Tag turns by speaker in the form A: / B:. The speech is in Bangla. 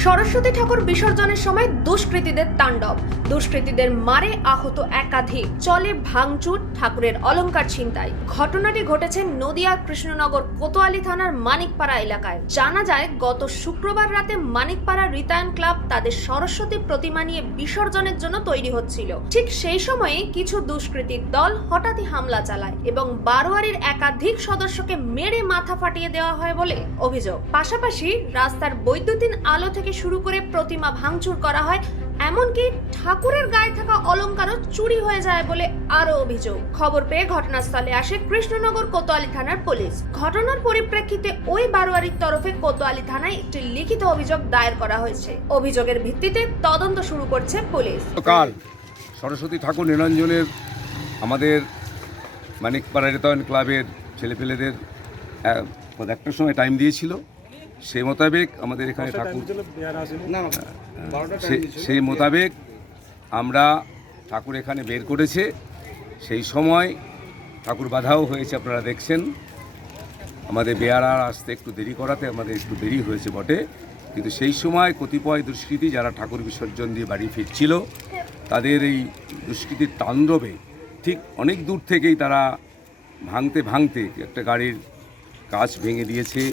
A: সরস্বতী ঠাকুর বিসর্জনের সময় দুষ্কৃতীদের তাণ্ডব। দুষ্কৃতীদের মারে আহত একাধিক। চলে ভাঙচুর, ঠাকুরের অলংকার ছিনতাই। ঘটনাটি ঘটেছে নদিয়া কৃষ্ণনগর কোতোয়ালি থানার মানিকপাড়া এলাকায়। জানা যায়, গত শুক্রবার রাতে মানিকপাড়া রিতায়ন ক্লাব তাদের সরস্বতী প্রতিমা নিয়ে বিসর্জনের জন্য তৈরি হচ্ছিল। ঠিক সেই সময়ে কিছু দুষ্কৃতীর দল হঠাৎই হামলা চালায় এবং বারোয়ারির একাধিক সদস্যকে মেরে মাথা ফাটিয়ে দেওয়া হয় বলে অভিযোগ। পাশাপাশি রাস্তার বৈদ্যুতিন আলো থেকে শুরু করে প্রতিমা ভাঙচুর করা হয় এমনকি ঠাকুরের গায়ে থাকা অলঙ্কারও চুরি হয়ে যায় বলে আরও অভিযোগ। খবর পেয়ে ঘটনাস্থলে আসে কৃষ্ণনগর কোতোয়ালি থানার পুলিশ। ঘটনার পরিপ্রেক্ষিতে ওই বারোয়ারির তরফে কোতোয়ালি থানায় একটি লিখিত অভিযোগ দায়ের করা হয়েছে। অভিযোগের ভিত্তিতে তদন্ত শুরু করছে পুলিশ।
B: কাল সরস্বতী ঠাকুর নিরঞ্জনের আমাদের মানিকপাড়া রেতায়ন ক্লাবের ছেলেপেলেদের আহ, একটার সময় টাইম দিয়েছিল। সেই মোতাবেক আমাদের এখানে ঠাকুর সে- সেই মোতাবেক আমরা ঠাকুর এখানে বের করেছে। সেই সময় ঠাকুর বাধাও হয়েছে আপনারা দেখছেন। আমাদের বেয়ারা আসতে একটু দেরি করাতে আমাদের একটু দেরি হয়েছে বটে। কিন্তু সেই সময় কতিপয় দুষ্কৃতী যারা ঠাকুর বিসর্জন দিয়ে বাড়ি ফিরছিল তাদের এই দুষ্কৃতির তাণ্ডবে ঠিক অনেক দূর থেকেই তারা ভাঙতে ভাঙতে একটা গাড়ির কাজ ভেঙে দিয়েছে।